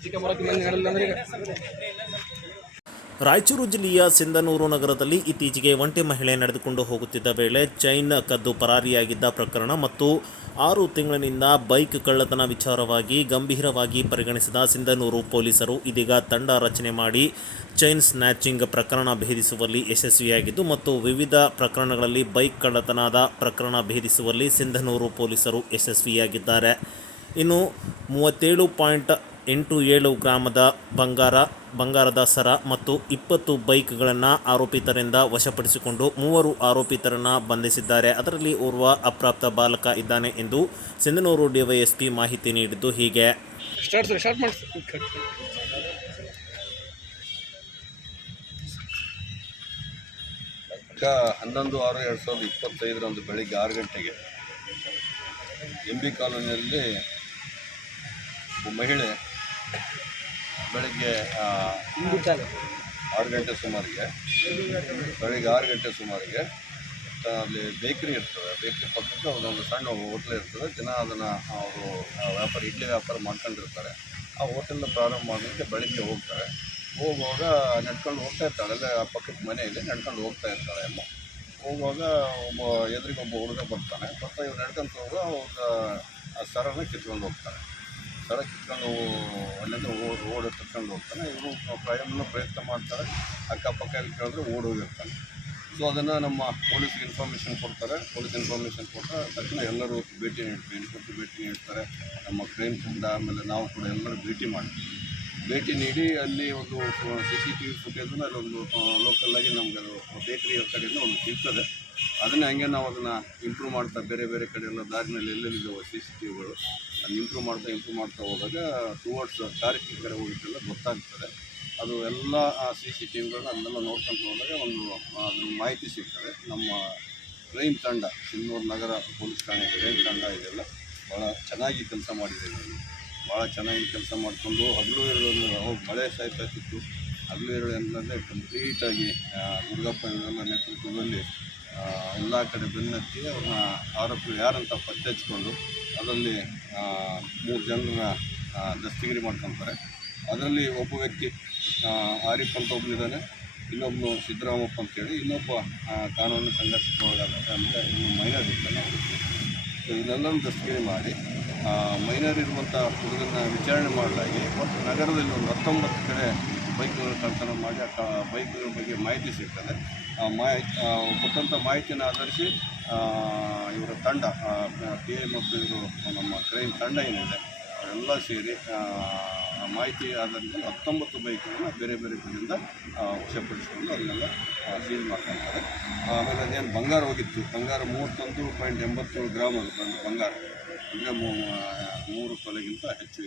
ಚಿಕ್ಕ ಬರೋಕ್ಕೆ ಬಂದು ಹೇಳಲ್ಲ ಅಂದ್ರೆ ಈಗ ರಾಯಚೂರು ಜಿಲ್ಲೆಯ ಸಿಂಧನೂರು ನಗರದಲ್ಲಿ ಇತ್ತೀಚೆಗೆ ಒಂಟಿ ಮಹಿಳೆ ನಡೆದುಕೊಂಡು ಹೋಗುತ್ತಿದ್ದ ವೇಳೆ ಚೈನ್ ಕದ್ದು ಪರಾರಿಯಾಗಿದ್ದ ಪ್ರಕರಣ ಮತ್ತು ಆರು ತಿಂಗಳಿನಿಂದ ಬೈಕ್ ಕಳ್ಳತನ ವಿಚಾರವಾಗಿ ಗಂಭೀರವಾಗಿ ಪರಿಗಣಿಸಿದ ಸಿಂಧನೂರು ಪೊಲೀಸರು ಇದೀಗ ತಂಡ ರಚನೆ ಮಾಡಿ ಚೈನ್ ಸ್ನ್ಯಾಚಿಂಗ್ ಪ್ರಕರಣ ಭೇದಿಸುವಲ್ಲಿ ಯಶಸ್ವಿಯಾಗಿದ್ದು ಮತ್ತು ವಿವಿಧ ಪ್ರಕರಣಗಳಲ್ಲಿ ಬೈಕ್ ಕಳ್ಳತನದ ಪ್ರಕರಣ ಭೇದಿಸುವಲ್ಲಿ ಸಿಂಧನೂರು ಪೊಲೀಸರು ಯಶಸ್ವಿಯಾಗಿದ್ದಾರೆ. ಇನ್ನು ಮೂವತ್ತೇಳು ಪಾಯಿಂಟ್ ಎಂಟು ಏಳು ಗ್ರಾಮದ ಬಂಗಾರ ಬಂಗಾರದ ಸರ ಮತ್ತು ಇಪ್ಪತ್ತು ಬೈಕ್ಗಳನ್ನು ಆರೋಪಿತರಿಂದ ವಶಪಡಿಸಿಕೊಂಡು ಮೂವರು ಆರೋಪಿತರನ್ನು ಬಂಧಿಸಿದ್ದಾರೆ. ಅದರಲ್ಲಿ ಓರ್ವ ಅಪ್ರಾಪ್ತ ಬಾಲಕ ಇದ್ದಾನೆ ಎಂದು ಸಿಂಧನೂರು ಡಿವೈಎಸ್ಪಿ ಮಾಹಿತಿ ನೀಡಿದ್ದು ಹೀಗೆ. ಹನ್ನೊಂದು ಆರು ಎರಡು ಸಾವಿರದ ಇಪ್ಪತ್ತೈದರಂದು ಬೆಳಿಗ್ಗೆ ಆರು ಗಂಟೆಗೆ ಎಂ ಬಿ ಕಾಲೋನಿಯಲ್ಲಿ ಒಬ್ಬ ಮಹಿಳೆ ಬೆಳಗ್ಗೆ ಆರು ಗಂಟೆ ಸುಮಾರಿಗೆ. ಬೆಳಿಗ್ಗೆ ಆರು ಗಂಟೆ ಸುಮಾರಿಗೆ ಅಲ್ಲಿ ಬೇಕ್ರಿ ಇರ್ತದೆ. ಬೇಕ್ರಿ ಪಕ್ಕಕ್ಕೆ ಒಂದೊಂದು ಸಣ್ಣ ಹೋಟ್ಲ್ ಇರ್ತದೆ. ಜನ ಅದನ್ನು ಅವರು ವ್ಯಾಪಾರ ಇಡ್ಲಿ ವ್ಯಾಪಾರ ಮಾಡ್ಕೊಂಡಿರ್ತಾರೆ. ಆ ಹೋಟೆಲ್ನ ಪ್ರಾರಂಭ ಮಾಡಲಿಕ್ಕೆ ಬೆಳಿಗ್ಗೆ ಹೋಗ್ತಾರೆ. ಹೋಗುವಾಗ ನಡ್ಕೊಂಡು ಹೋಗ್ತಾ ಇರ್ತಾಳೆ ಅಲ್ಲೇ ಆ ಪಕ್ಕದ ಮನೆಯಲ್ಲಿ ನಡ್ಕೊಂಡು ಹೋಗ್ತಾ ಇರ್ತಾಳೆ ಅಮ್ಮ ಹೋಗುವಾಗ ಒಬ್ಬ ಎದುರಿಗೆ ಒಬ್ಬ ಹುಡುಗ ಬರ್ತಾನೆ. ಬರ್ತಾ ಇವ್ರು ನಡ್ಕೊಂತ ಹೋಗುವ ಅವ್ರ ಆ ಸರನ ಕಿತ್ಕೊಂಡು ಹೋಗ್ತಾನೆ. ಸರ ಕಿತ್ಕೊಂಡು ಅಲ್ಲಿಂದ ಓಡಿ ಕಿತ್ಕೊಂಡು ಹೋಗ್ತಾನೆ ಇವರು ಪ್ರಯಾಣ ಪ್ರಯತ್ನ ಮಾಡ್ತಾರೆ ಅಕ್ಕಪಕ್ಕ ಎಲ್ಲಿ ಕೇಳಿದ್ರೆ ಓಡಿ ಹೋಗಿರ್ತಾನೆ ಸೊ ಅದನ್ನು ನಮ್ಮ ಪೊಲೀಸ್ಗೆ ಇನ್ಫಾರ್ಮೇಷನ್ ಕೊಡ್ತಾರೆ ಪೊಲೀಸ್ ಇನ್ಫಾರ್ಮೇಷನ್ ಕೊಟ್ಟರೆ ತಕ್ಷಣ ಎಲ್ಲರೂ ಭೇಟಿ ನೀಡ್ತೀವಿ ಕೊಟ್ಟು ಭೇಟಿ ನೀಡ್ತಾರೆ ನಮ್ಮ ಕ್ರೈಮ್ ತಂಡ ಆಮೇಲೆ ನಾವು ಕೂಡ ಎಲ್ಲರೂ ಭೇಟಿ ಮಾಡ್ತೀವಿ ಭೇಟಿ ನೀಡಿ ಅಲ್ಲಿ ಒಂದು ಸಿ ಸಿ ಟಿ ವಿ ಫುಟೇಜನ್ನು ಅಲ್ಲೊಂದು ಲೋಕಲ್ಲಾಗಿ ನಮಗೆ ಅದು ಬೇಕರಿ ಕಡೆಯಿಂದ ಒಂದು ಸಿಗ್ತದೆ ಅದನ್ನೇ ಹಂಗೆ ನಾವು ಅದನ್ನು ಇಂಪ್ರೂವ್ ಮಾಡ್ತಾ ಬೇರೆ ಬೇರೆ ಕಡೆ ಎಲ್ಲ ದಾರಿನಲ್ಲಿ ಎಲ್ಲೆಲ್ಲಿದ್ದಾವೆ ಸಿ ಸಿ ಟಿ ವಿಗಳು ಅದನ್ನ ಇಂಪ್ರೂವ್ ಮಾಡ್ತಾ ಇಂಪ್ರೂವ್ ಮಾಡ್ತಾ ಹೋದಾಗ ಟುವರ್ಡ್ಸ್ ಚಾರಿಟಿ ಕಡೆ ಹೋಗಿದ್ದೆಲ್ಲ ಗೊತ್ತಾಗ್ತದೆ. ಅದು ಎಲ್ಲ ಸಿ ಸಿ ಟಿ ವಿಗಳನ್ನ ಅದನ್ನೆಲ್ಲ ನೋಡ್ಕೊಂತ ಹೋದಾಗ ಒಂದು ಅದ್ರ ಮಾಹಿತಿ ಸಿಗ್ತದೆ. ನಮ್ಮ ಕ್ರೈಮ್ ತಂಡ ಸಿನ್ನೂರು ನಗರ ಪೊಲೀಸ್ ಠಾಣೆ ಕ್ರೈಮ್ ತಂಡ ಇದೆಲ್ಲ ಭಾಳ ಚೆನ್ನಾಗಿ ಕೆಲಸ ಮಾಡಿದೆ ಭಾಳ ಚೆನ್ನಾಗಿ ಕೆಲಸ ಮಾಡಿಕೊಂಡು ಹಗಲು ಅವಾಗ ಮಳೆ ಸಾಯ್ತಾ ಇತ್ತು. ಹಗಲು ಎರಡು ಅಂತಂದರೆ ಕಂಪ್ಲೀಟಾಗಿ ದುರ್ಗಪ್ಪ ಇವರೆಲ್ಲ ನೇತೃತ್ವದಲ್ಲಿ ಎಲ್ಲ ಕಡೆ ಬೆನ್ನತ್ತಿ ಅವ್ರನ್ನ ಆರೋಪಿಗಳು ಯಾರಂತ ಪತ್ತೆ ಹಚ್ಕೊಂಡು ಅದರಲ್ಲಿ ಮೂರು ಜನರನ್ನ ದಸ್ತಿಗಿರಿ ಮಾಡ್ಕೊತಾರೆ. ಅದರಲ್ಲಿ ಒಬ್ಬ ವ್ಯಕ್ತಿ ಆರಿಫ್ ಅಂತ ಒಬ್ಬನಿದ್ದಾನೆ ಇನ್ನೊಬ್ಬನು ಸಿದ್ದರಾಮಪ್ಪ ಅಂತೇಳಿ. ಇನ್ನೊಬ್ಬ ಕಾನೂನು ಸಂಘರ್ಷಕ್ಕೆ ಅಂದರೆ ಇನ್ನು ಮೈನರ್ ಇರ್ತಾನೆ ನಾವು ಸೊ ದಸ್ತಗಿರಿ ಮಾಡಿ ಮೈನರ್ ಇರುವಂಥ ಹುಡುಗನ ವಿಚಾರಣೆ ಮಾಡಲಾಗಿ, ಒಟ್ಟು ನಗರದಲ್ಲಿ ಒಂದು ಹತ್ತೊಂಬತ್ತು ಕಡೆ ಬೈಕ್ಗಳ ಕಳ್ತನ ಮಾಡಿ ಆ ಬೈಕ್ ಬೈಕ್ಗಳ ಬಗ್ಗೆ ಮಾಹಿತಿ ಸಿಗ್ತದೆ. ಆ ಮಾಹಿತಿ ಕೊಟ್ಟಂಥ ಮಾಹಿತಿನ ಆಧರಿಸಿ ಇವರ ತಂಡ ಟಿ ಎ ಮತ್ತು ಇವರು ನಮ್ಮ ಕ್ರೈಮ್ ತಂಡ ಏನಿದೆ, ಅವರೆಲ್ಲ ಸೇರಿ ಮಾಹಿತಿ ಮೇಲೆ ಹತ್ತೊಂಬತ್ತು ಬೈಕ್ಗಳನ್ನು ಬೇರೆ ಬೇರೆ ಕಡೆಯಿಂದ ವಶಪಡಿಸಿಕೊಂಡು ಅದನ್ನೆಲ್ಲ ಸೀಲ್ ಮಾಡ್ಕೊತಾರೆ. ಆಮೇಲೆ ಅದೇನು ಬಂಗಾರ ಹೋಗಿತ್ತು. ಬಂಗಾರ ಮೂವತ್ತೊಂದು ಪಾಯಿಂಟ್ ಎಂಬತ್ತೇಳು ಗ್ರಾಮ್ ಅದು ಬಂದು ಬಂಗಾರ. ಅಂದರೆ ಮೂರು ತೊಲೆಗಿಂತ ಹೆಚ್ಚು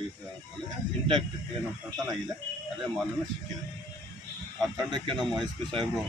ತೊಲೆ. ಇಂಟ್ಯಾಕ್ಟ್ ಏನು ಕಳ್ತನ ಆಗಿದೆ. ಅದೇ ಮಾಲನ್ನು ಸಿಕ್ಕಿದೆ. ಆ ತಂಡಕ್ಕೆ ನಮ್ಮ ಎಸ್ ಪಿ ಸಾಹೇಬರು